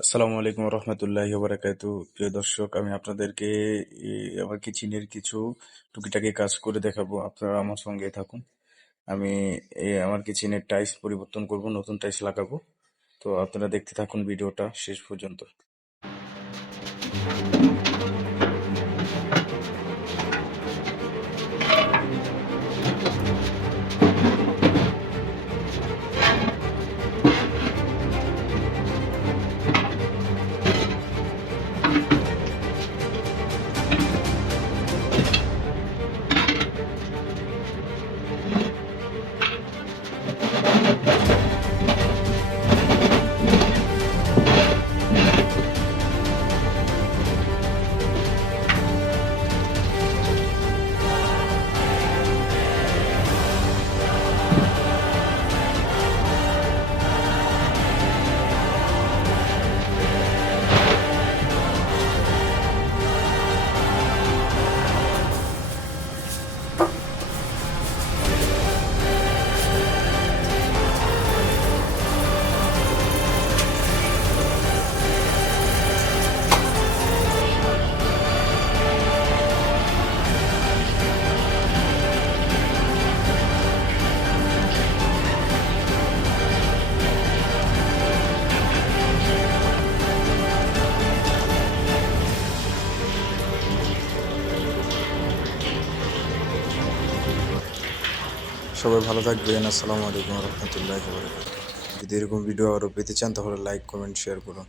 আসসালামু আলাইকুম রহমতুল্লাহি বারাকাতু। প্রিয় দর্শক, আমি আপনাদেরকে আমার কিচেনের কিছু টুকিটাকি কাজ করে দেখাবো। আপনারা আমার সঙ্গে থাকুন। আমি আমার কিচেনের টাইলস পরিবর্তন করব, নতুন টাইলস লাগাবো। তো আপনারা দেখতে থাকুন ভিডিওটা শেষ পর্যন্ত। সবাই ভালো থাকবেন। আসসালামু আলাইকুম রহমতুল্লাহি বারাকাতুহু। যদি এরকম ভিডিও আরও পেতে চান তাহলে লাইক, কমেন্ট, শেয়ার করুন।